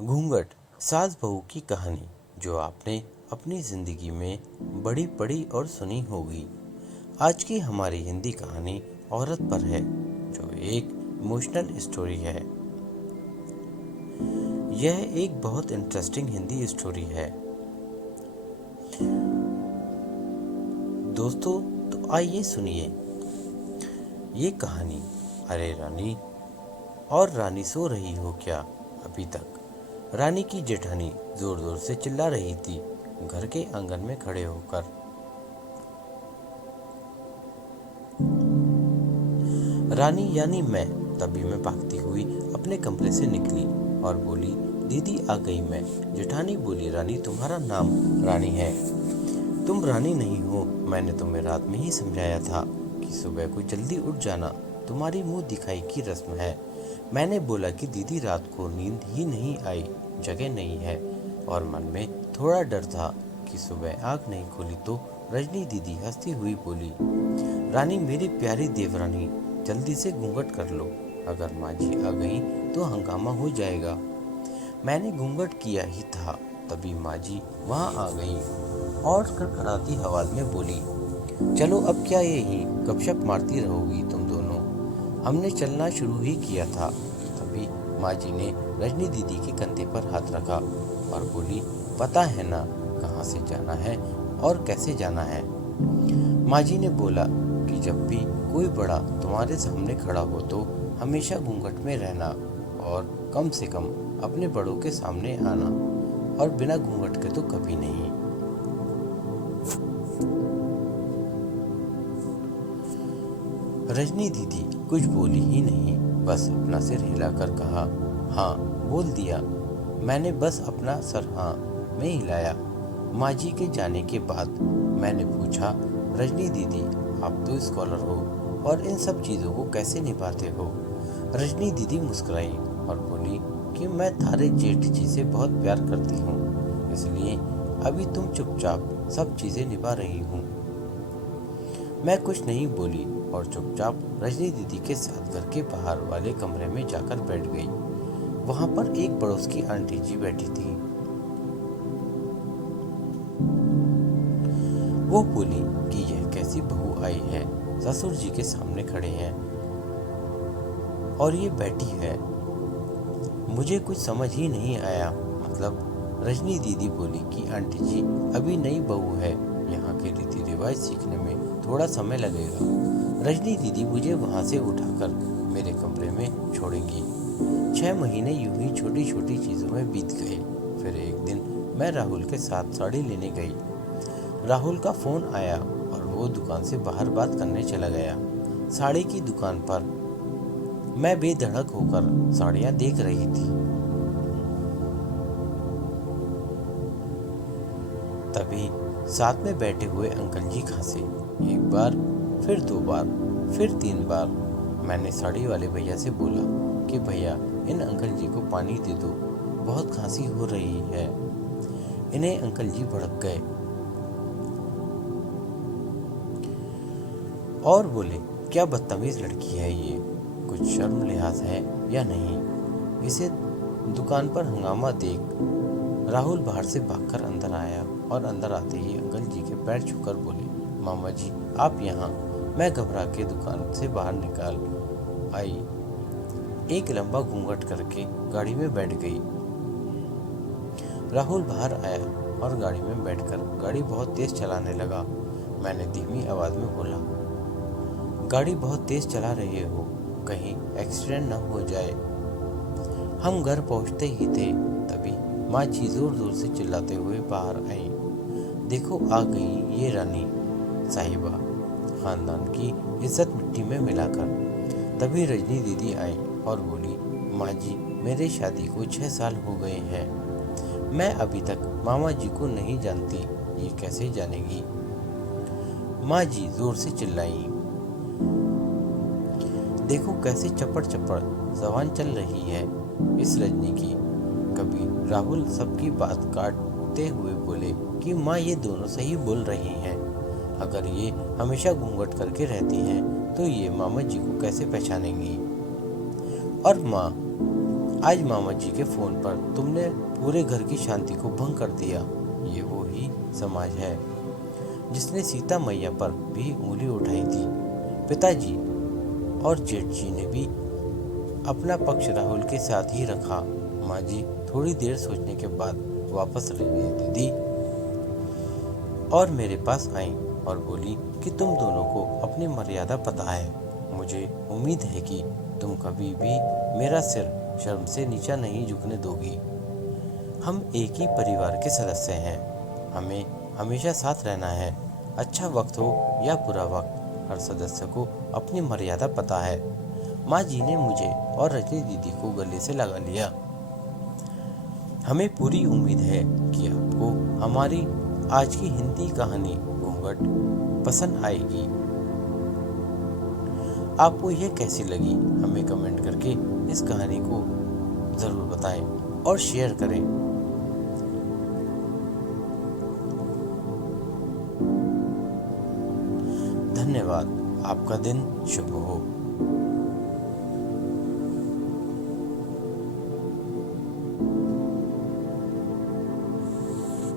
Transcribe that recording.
घूंघट सास बहू की कहानी जो आपने अपनी जिंदगी में बड़ी पढ़ी और सुनी होगी। आज की हमारी हिंदी कहानी औरत पर है, जो एक इमोशनल स्टोरी है। यह एक बहुत इंटरेस्टिंग हिंदी स्टोरी है दोस्तों, तो आइए सुनिए ये कहानी। अरे रानी, और रानी सो रही हो क्या अभी तक? रानी की जेठानी जोर जोर से चिल्ला रही थी घर के आंगन में खड़े होकर। रानी यानी मैं तभी मैं भागती हुई अपने कमरे से निकली और बोली, दीदी आ गई मैं। जेठानी बोली, रानी तुम्हारा नाम रानी है, तुम रानी नहीं हो। मैंने तुम्हें रात में ही समझाया था कि सुबह को जल्दी उठ जाना, तुम्हारी मुंह दिखाई की रस्म है। मैंने बोला कि दीदी रात को नींद ही नहीं आई, जगह नहीं है, और मन में थोड़ा डर था कि सुबह आँख नहीं खोली तो। रजनी दीदी हंसती हुई बोली, रानी मेरी प्यारी देवरानी, जल्दी से घूंघट कर लो, अगर माँ जी आ गई तो हंगामा हो जाएगा। मैंने घूंघट किया ही था, तभी माँ जी वहाँ आ गई और कड़कड़ाती आवाज में बोली, चलो अब क्या यही गपशप मारती रहोगी तुम दोनों, हमने चलना शुरू ही किया था। तभी माँ जी ने रजनी दीदी के कंधे पर हाथ रखा और बोली, पता है ना कहाँ से जाना है और कैसे जाना है? माँ जी ने बोला कि जब भी कोई बड़ा तुम्हारे सामने खड़ा हो तो हमेशा घूंघट में रहना, और कम से कम अपने बड़ों के सामने आना, और बिना घूंघट के तो कभी नहीं। रजनी दीदी कुछ बोली ही नहीं, बस अपना सिर हिलाकर कहा, हाँ बोल दिया। मैंने बस अपना सर हाँ में हिलाया। माँ जी के जाने के बाद मैंने पूछा, रजनी दीदी आप तो स्कॉलर हो और इन सब चीज़ों को कैसे निभाते हो? रजनी दीदी मुस्कुराई और बोली कि मैं थारे जेठ जी से बहुत प्यार करती हूँ, इसलिए अभी तुम चुपचाप सब चीज़ें निभा रही हूँ। मैं कुछ नहीं बोली और चुपचाप रजनी दीदी के साथ घर के बाहर वाले कमरे में जाकर बैठ गई। वहां पर एक पड़ोस की आंटी जी बैठी थी। वो बोली कि यह कैसी बहू आई है, ससुर जी के सामने खड़े हैं और ये बैठी है, मुझे कुछ समझ ही नहीं आया। मतलब रजनी दीदी बोली कि आंटी जी अभी नई बहू है, यहाँ के रीति रिवाज सीखने में थोड़ा समय लगेगा। रजनी दीदी मुझे वहाँ से उठाकर मेरे कमरे में छोड़ेंगी। 6 महीने यूं ही छोटी छोटी चीज़ों में बीत गए। फिर एक दिन मैं राहुल के साथ साड़ी लेने गई। राहुल का फ़ोन आया और वो दुकान से बाहर बात करने चला गया। साड़ी की दुकान पर मैं बेधड़क होकर साड़ियाँ देख रही थी। तभी साथ में बैठे हुए अंकल जी खांसे। एक बार, फिर 2 बार, फिर 3 बार। मैंने साड़ी वाले भैया से बोला कि भैया इन अंकल जी को पानी दे दो, बहुत खांसी हो रही है। इन्हें अंकल जी भड़क गए और बोले, क्या बदतमीज लड़की है ये, कुछ शर्म लिहाज है या नहीं? इसे दुकान पर हंगामा देख राहुल बाहर से भागकर अंदर आया और अंदर आते ही अंकल जी के पैर छूकर बोले, मामा जी आप यहाँ। मैं घबरा के दुकान से बाहर निकाल आई, एक लंबा घूंघट करके गाड़ी में बैठ गई। राहुल बाहर आया और गाड़ी में बैठकर गाड़ी बहुत तेज चलाने लगा। मैंने धीमी आवाज में बोला, गाड़ी बहुत तेज चला रहे हो, कहीं एक्सीडेंट न हो जाए। हम घर पहुंचते ही थे, तभी माँ जी जोर जोर से चिल्लाते हुए बाहर आई, देखो आ गई ये रानी साहिबा, खानदान की इज्जत मिट्टी में मिलाकर। तभी रजनी दीदी आई और बोली, माँ जी मेरे शादी को 6 साल हो गए हैं, मैं अभी तक मामा जी को नहीं जानती, ये कैसे जानेगी? माँ जी जोर से चिल्लाई, देखो कैसे चपड़ चपड़ जबान चल रही है इस रजनी की। कभी राहुल सबकी बात काटते हुए बोले कि माँ ये दोनों सही बोल रही हैं, अगर ये हमेशा घूंघट करके रहती हैं तो ये मामा जी को कैसे पहचानेंगी? और माँ आज मामा जी के फोन पर तुमने पूरे घर की शांति को भंग कर दिया। ये वो ही समाज है जिसने सीता मैया पर भी उंगली उठाई थी। पिताजी और जेठ जी ने भी अपना पक्ष राहुल के साथ ही रखा। माँ जी थोड़ी देर सोचने के बाद वापस रही दीदी और मेरे पास आई और बोली कि तुम दोनों को अपनी मर्यादा पता है। मुझे उम्मीद है कि तुम कभी भी मेरा सिर शर्म से नीचा नहीं झुकने दोगी। हम एक ही परिवार के सदस्य हैं। हमें हमेशा साथ रहना है। अच्छा वक्त हो या बुरा वक्त, हर सदस्य को अपनी मर्यादा पता है। माँ जी ने मुझे और रजनी दीदी को गले से लगा लिया। हमें पूरी उम्मीद है कि आपको हमारी आज की हिंदी कहानी घूंघट पसंद आएगी। आपको यह कैसी लगी हमें कमेंट करके इस कहानी को ज़रूर बताएं और शेयर करें। धन्यवाद। आपका दिन शुभ हो।